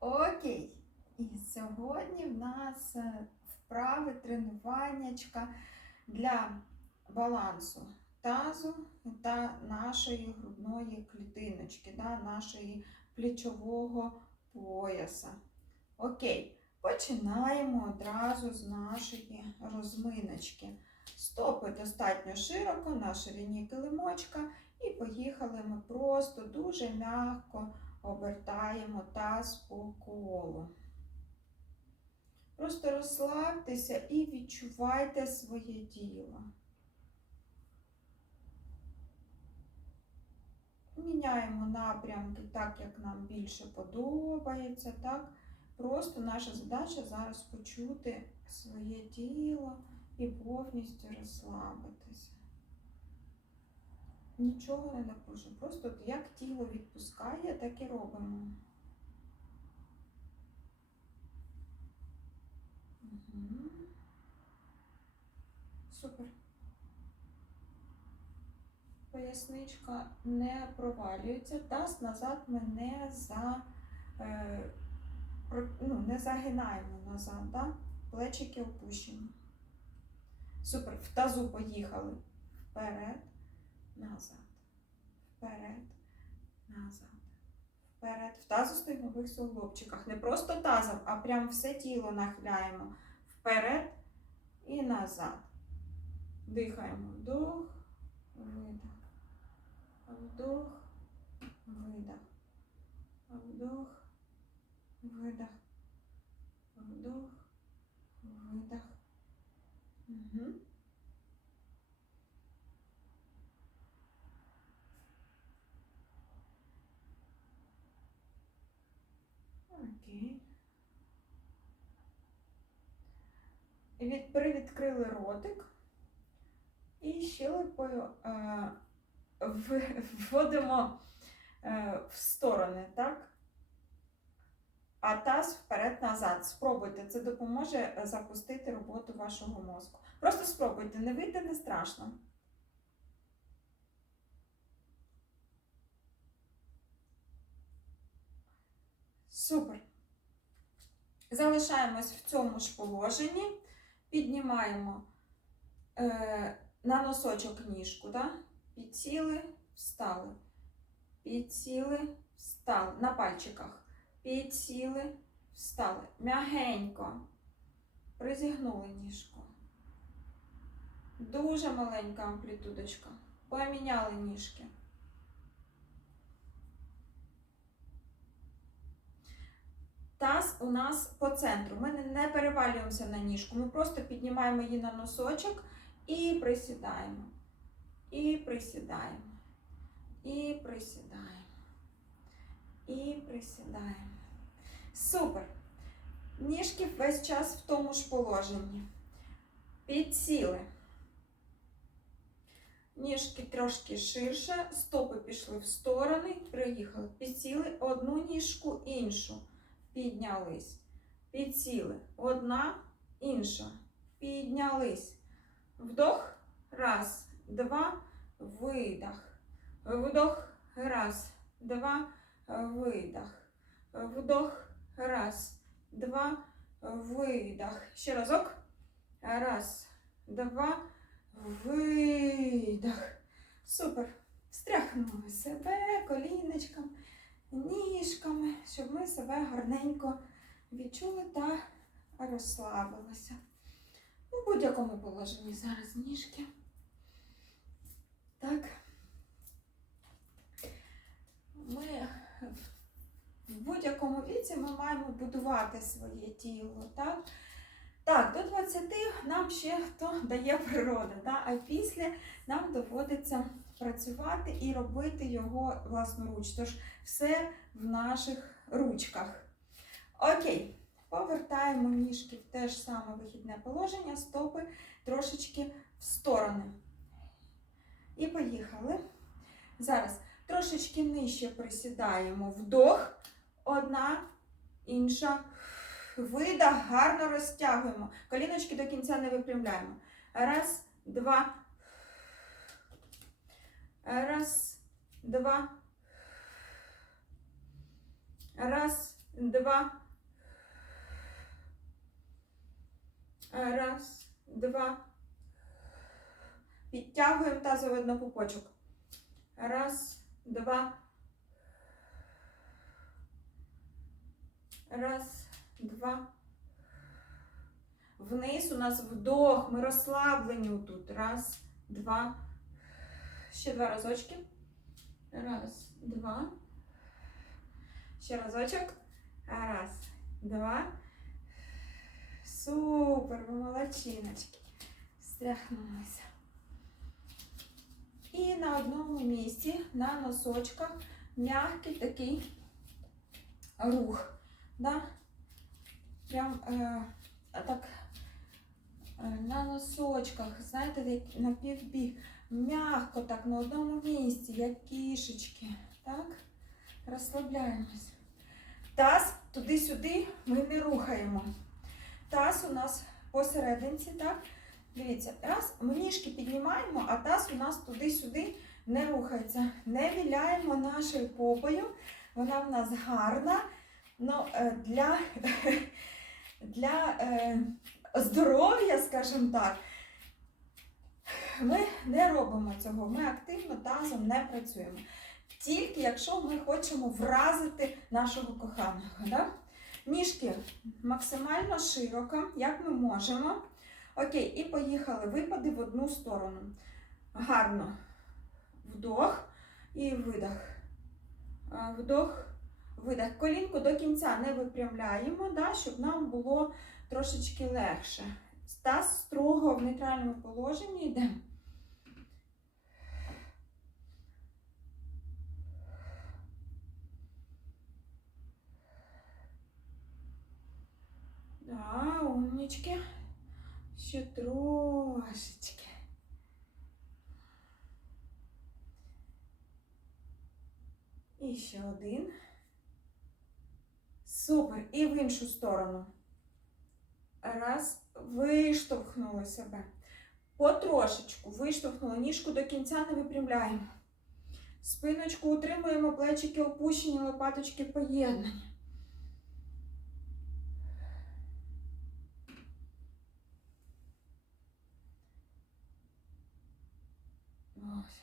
Окей. І сьогодні в нас е, вправи тренуваннячка для балансу тазу та нашої грудної клітиночки, да, нашої плечового пояса. Окей, починаємо одразу з нашої розминочки. Стопи достатньо широко на ширині килимочка, і поїхали ми просто дуже м'яко обертаємо таз по колу. Просто розслабтеся і відчувайте своє тіло. Міняємо напрямки так, як нам більше подобається. Так? Просто наша задача зараз почути своє тіло і повністю розслабитися. Нічого не напружуємо. Просто як тіло відпускає, так і робимо. Супер. Поясничка не провалюється. Таз назад ми не, за, е, ну, не загинаємо назад. Да? Плечики опущені. Супер. В тазу поїхали. Вперед назад, вперед, назад, вперед. В тазостегнових суглобчиках. Не просто тазом, а прям все тіло нахиляємо. Вперед і назад. Дихаємо. Вдох, видох. Вдох, видох. Вдох, видох. Вдох, видох. Угу. Окей. Від, привідкрили ротик і щелепою е, вводимо е, в сторони, так? А таз вперед-назад. Спробуйте, це допоможе запустити роботу вашого мозку. Просто спробуйте, не вийде, не страшно. Супер. Залишаємось в цьому ж положенні, піднімаємо е, на носочок ніжку, да? підсіли, встали, підсіли, встали, на пальчиках, підсіли, встали, м'ягенько, призігнули ніжку. Дуже маленька амплітудочка. Поміняли ніжки. Таз у нас по центру. Ми не- перевалюємося на ніжку. Ми просто піднімаємо її на носочок і присідаємо. І присідаємо. І присідаємо. І присідаємо. Супер. Ніжки весь час в тому ж положенні. Підсіли. Ніжки трошки ширше, стопи пішли в сторони, приїхали. Підсіли одну ніжку, іншу піднялись, підсіли. Одна, інша. Піднялись. Вдох. Раз, два, видох. Вдох. Раз, два, видох. Вдох. Раз, два, видох. Ще разок. Раз, два, видох. Супер. Встряхнули себе коліночком ніжками, щоб ми себе гарненько відчули та розслабилися. У будь-якому положенні зараз ніжки. Так. Ми в будь-якому віці ми маємо будувати своє тіло. Так, так до 20 нам ще то дає природа, так? а після нам доводиться працювати і робити його власноруч. Тож все в наших ручках. Окей, повертаємо ніжки в те ж саме вихідне положення, стопи трошечки в сторони. І поїхали. Зараз трошечки нижче присідаємо. Вдох, одна, інша. Видох, гарно розтягуємо. Коліночки до кінця не випрямляємо. Раз, два. Раз, два. Раз, два. Раз, два. Підтягуємо тазовий дно пупочок. Раз, два. Раз, два. Вниз у нас вдох. Ми розслаблені тут. Раз, два. Ще два разочки. Раз, два. Ще разочок. Раз, два. Супер, ви молодчиночки. Встряхнулися. І на одному місці, на носочках, м'який такий рух. Да? Прям е, так е, на носочках, знаєте, на півбіг. М'яко так на одному місці, як кішечки. Так? Розслабляємось. Таз туди-сюди ми не рухаємо. Таз у нас посерединці, так? Дивіться, раз, ми ніжки піднімаємо, а таз у нас туди-сюди не рухається. Не віляємо нашою попою. Вона в нас гарна. Ну, е, для, для е, здоров'я, скажімо так, ми не робимо цього. Ми активно тазом не працюємо. Тільки якщо ми хочемо вразити нашого коханого. Да? Ніжки максимально широко, як ми можемо. Окей, і поїхали. Випади в одну сторону. Гарно. Вдох і видох. Вдох, видох. Колінку до кінця не випрямляємо, да, щоб нам було трошечки легше. Таз строго в нейтральному положенні йде. Да, умнички. Ще трошечки. І ще один. Супер. І в іншу сторону. Раз. Виштовхнули себе. Потрошечку виштовхнули. Ніжку до кінця не випрямляємо. Спиночку утримуємо, плечики опущені, лопаточки поєднані. Ось.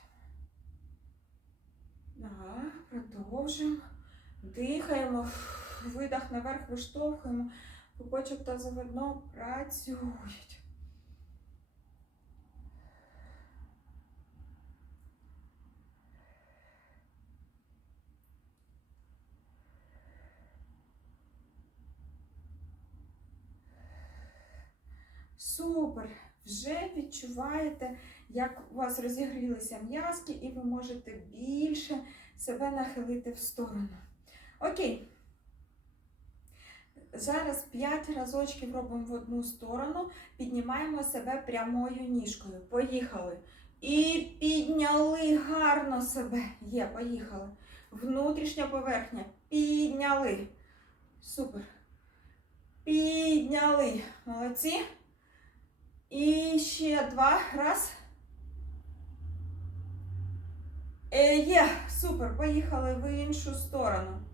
Так, продовжуємо. Дихаємо. Видох наверх виштовхуємо. Пупочок та заводно працюють. Супер! Вже відчуваєте, як у вас розігрілися м'язки, і ви можете більше себе нахилити в сторону. Окей. Зараз 5 разочків робимо в одну сторону, піднімаємо себе прямою ніжкою. Поїхали. І підняли гарно себе. Є, поїхали. Внутрішня поверхня. Підняли. Супер. Підняли. Молодці. І ще два. Раз. Е, є, супер. Поїхали в іншу сторону.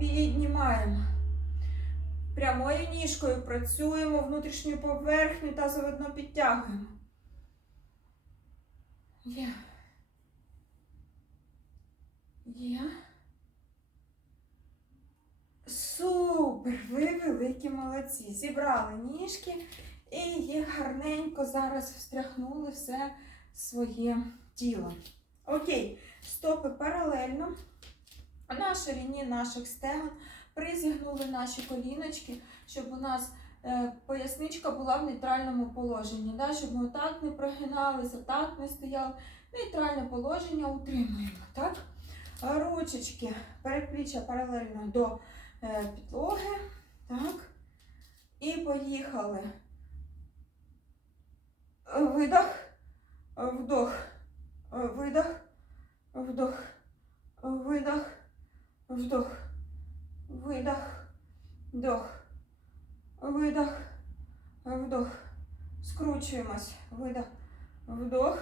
Піднімаємо. Прямою ніжкою працюємо внутрішню поверхню та заводно підтягуємо. Є. Є. Супер! Ви великі молодці. Зібрали ніжки і їх гарненько зараз встряхнули все своє тіло. Окей, стопи паралельно. На ширині наших стегон призігнули наші коліночки, щоб у нас е, поясничка була в нейтральному положенні. Да? Щоб ми так не прогиналися, так не стояли. Нейтральне положення утримуємо. Так? Ручечки, перепліччя паралельно до е, підлоги. Так. І поїхали. Видох, вдох, видох, вдох, видох, вдох, видох, вдох, видох, вдох. Скручуємось. Видох, вдох,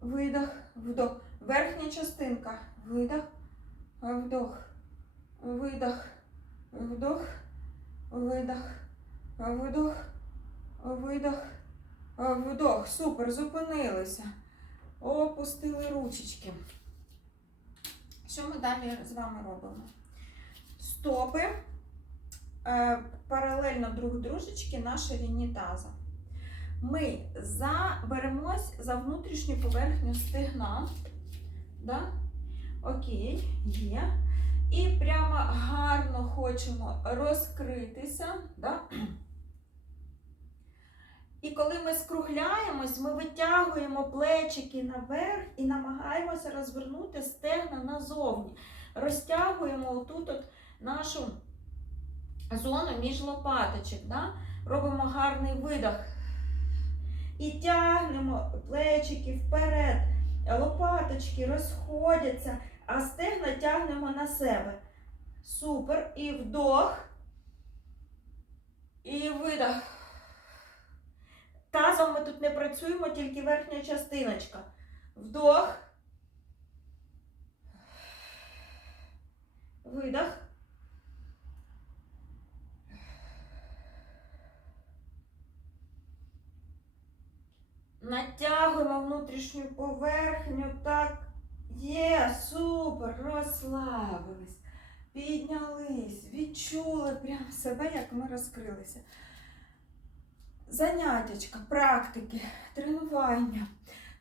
видох, вдох. Верхня частинка. Видох, вдох, видох, вдох, видох, вдох, видох, вдох. Супер, зупинилися. Опустили ручечки. Що ми далі з вами робимо? Стопи е, паралельно друг дружечки на ширині таза. Ми за, беремось за внутрішню поверхню стегна. Да? Окей, є. І прямо гарно хочемо розкритися. Да? І коли ми скругляємось, ми витягуємо плечики наверх і намагаємося розвернути стегна назовні. Розтягуємо отут от нашу зону між лопаточок. Да? Робимо гарний видох. І тягнемо плечики вперед. Лопаточки розходяться, а стегна тягнемо на себе. Супер. І вдох. І видох. Тазом ми тут не працюємо, тільки верхня частиночка. Вдох. Видох. Натягуємо внутрішню поверхню. Так. Є, супер, розслабились. Піднялись, відчули прям себе, як ми розкрилися. Заняттячка, практики, тренування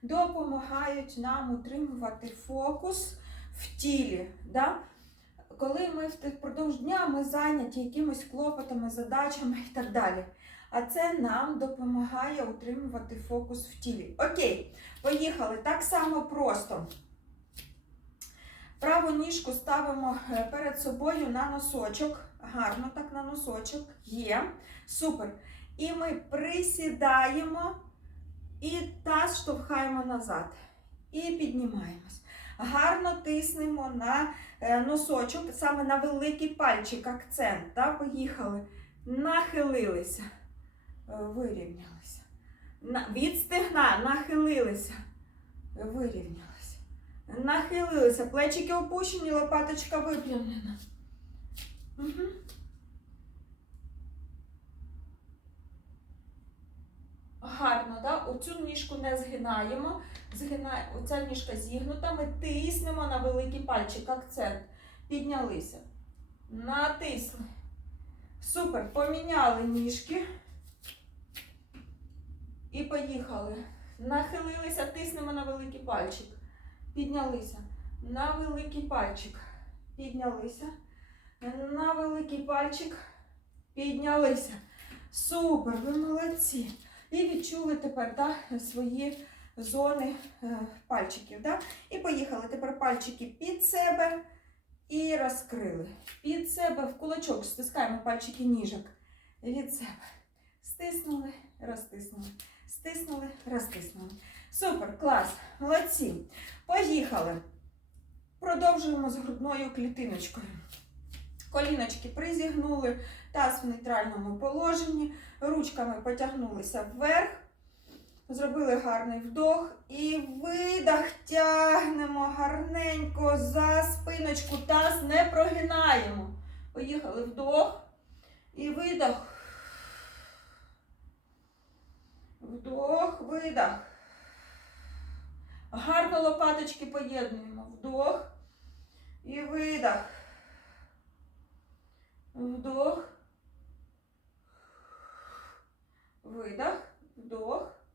допомагають нам утримувати фокус в тілі. Да? Коли ми впродовж дня ми зайняті якимись клопотами, задачами і так далі. А це нам допомагає утримувати фокус в тілі. Окей, поїхали. Так само просто. Праву ніжку ставимо е, перед собою на носочок. Гарно так на носочок. Є. Супер. І ми присідаємо і таз штовхаємо назад. І піднімаємось. Гарно тиснемо на е, носочок, саме на великий пальчик, акцент. Да? Поїхали. Нахилилися. Е, Вирівнялися. Від стегна нахилилися. Вирівнялися. Нахилилися. Плечики опущені, лопаточка випрямлена. Угу. Гарно, да? Оцю ніжку не згинаємо. Згинає, оця ніжка зігнута, ми тиснемо на великий пальчик, акцент. Піднялися. Натисли. Супер. Поміняли ніжки. І поїхали. Нахилилися, тиснемо на великий пальчик. Піднялися. На великий пальчик. Піднялися. На великий пальчик. Піднялися. Супер, ви молодці. І відчули тепер да, свої зони е, пальчиків. Да? І поїхали. Тепер пальчики під себе і розкрили. Під себе в кулачок стискаємо пальчики ніжок. Від себе. Стиснули, розтиснули. Стиснули, розтиснули. Супер, клас, молодці. Поїхали. Продовжуємо з грудною клітиночкою. Коліночки призігнули, таз в нейтральному положенні, ручками потягнулися вверх, зробили гарний вдох і видох тягнемо гарненько за спиночку, таз не прогинаємо. Поїхали вдох і видох. Вдох, видох. Гарно лопаточки поєднуємо. Вдох і видох. Вдох. Видох. Вдох.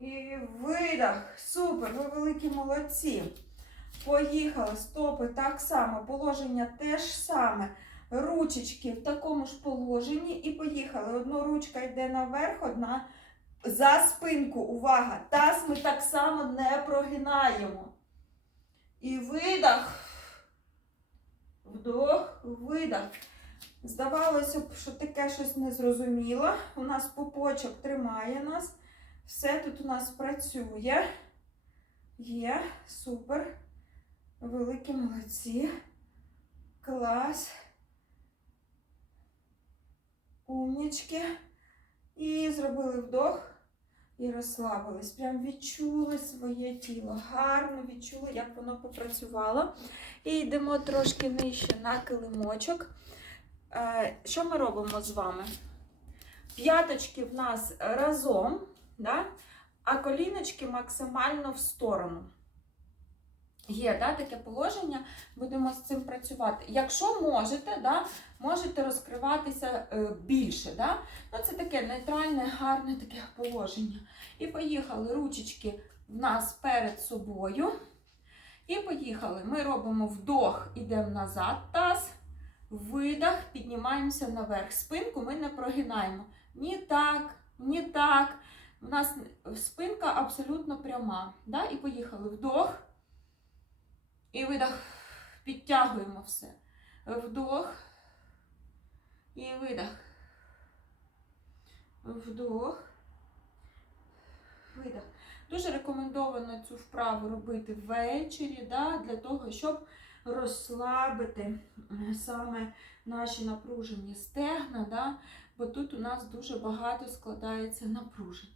І видох. Супер, ви великі молодці. Поїхали. Стопи так само. Положення теж саме. Ручечки в такому ж положенні. І поїхали. Одна ручка йде наверх, одна за спинку. Увага! Таз ми так само не прогинаємо. І видох. Вдох, видох. Здавалося б, що таке щось незрозуміло. У нас пупочок тримає нас. Все тут у нас працює. Є, супер. Великі молодці. Клас. Умнічки. І зробили вдох. І розслабились. Прям відчули своє тіло. Гарно відчули, як воно попрацювало. І йдемо трошки нижче на килимочок. Е, Що ми робимо з вами? П'яточки в нас разом, да? а коліночки максимально в сторону. Є да, таке положення, будемо з цим працювати. Якщо можете, да, можете розкриватися е, більше. Да? Ну, це таке нейтральне, гарне таке положення. І поїхали ручечки в нас перед собою. І поїхали. Ми робимо вдох, ідемо назад, таз, видох, піднімаємося наверх. Спинку ми не прогинаємо. Ні так, ні так. У нас спинка абсолютно пряма. Да? І поїхали. Вдох. І видох. Підтягуємо все. Вдох. І видох. Вдох. Видох. Дуже рекомендовано цю вправу робити ввечері, да, для того, щоб розслабити е, саме наші напружені стегна, да, бо тут у нас дуже багато складається напружень.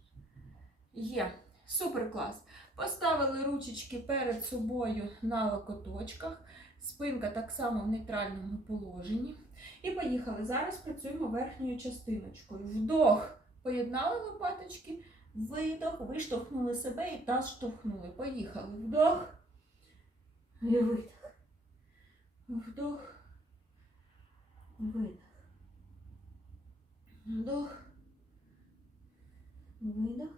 Є. Супер клас. Поставили ручечки перед собою на локоточках. Спинка так само в нейтральному положенні. І поїхали. Зараз працюємо верхньою частиночкою. Вдох. Поєднали лопаточки. Видох, виштовхнули себе і таз штовхнули. Поїхали. Вдох. І видох. Вдох. Видох. Вдох. Видох.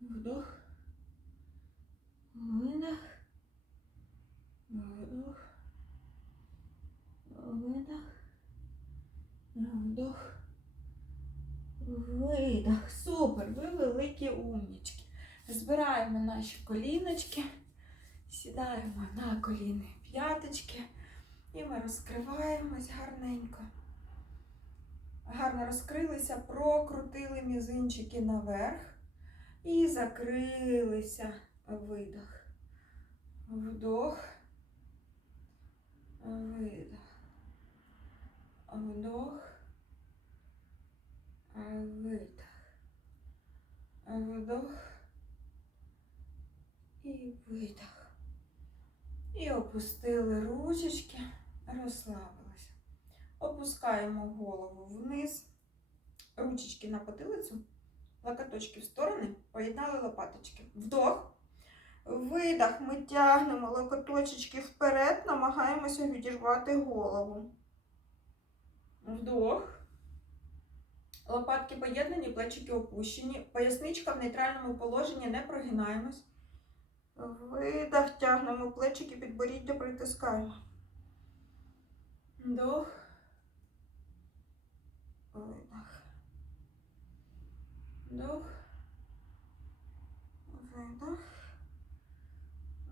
Вдох. Видох. Вдох. Видох. Вдох. Видох. Супер. Ви великі умнічки. Збираємо наші коліночки. Сідаємо на коліни п'яточки. І ми розкриваємось гарненько. Гарно розкрилися, прокрутили мізинчики наверх. І закрилися. Видох. Вдох. Видох. Вдох. Видох. Вдох. І видох. І опустили ручечки, розслабилися. Опускаємо голову вниз, ручечки на потилицю, локоточки в сторони, поєднали лопаточки. Вдох. Видох. Ми тягнемо локоточечки вперед, намагаємося відірвати голову. Вдох. Лопатки поєднані, плечики опущені. Поясничка в нейтральному положенні, не прогинаємось. Видох, тягнемо плечики, підборіддя притискаємо. Вдох. Видох. Вдох. Видох.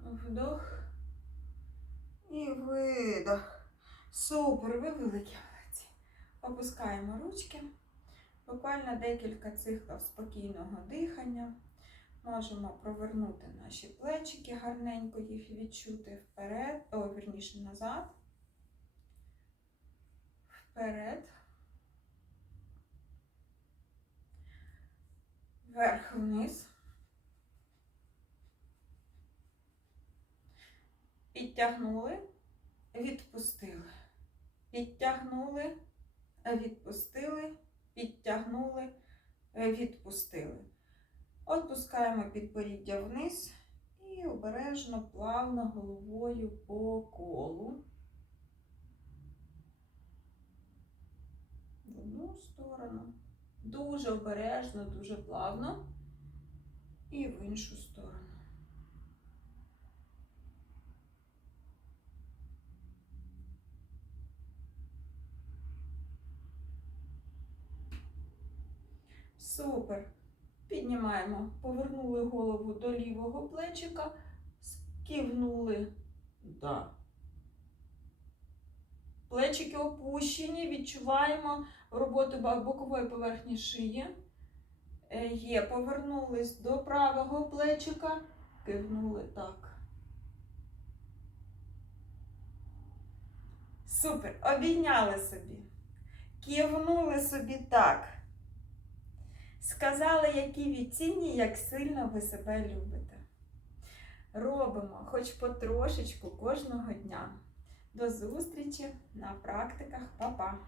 Вдох. І видох. Супер, ви великі молодці. Опускаємо ручки. Буквально декілька циклів спокійного дихання. Можемо провернути наші плечики, гарненько їх відчути вперед, о, вірніше назад. Вперед. Вверх вниз. Підтягнули, відпустили. Підтягнули, відпустили, підтягнули, відпустили. Отпускаємо підборіддя вниз і обережно, плавно головою по колу. В одну сторону. Дуже обережно, дуже плавно. І в іншу сторону. Супер. Піднімаємо, повернули голову до лівого плечика, скивнули. Да. Плечики опущені, відчуваємо роботу бокової поверхні шиї. Е, Є, повернулись до правого плечика, кивнули так. Супер. Обійняли собі. Кивнули собі так. Сказали, які ви цінні, як сильно ви себе любите. Робимо хоч потрошечку кожного дня. До зустрічі на практиках. Па-па!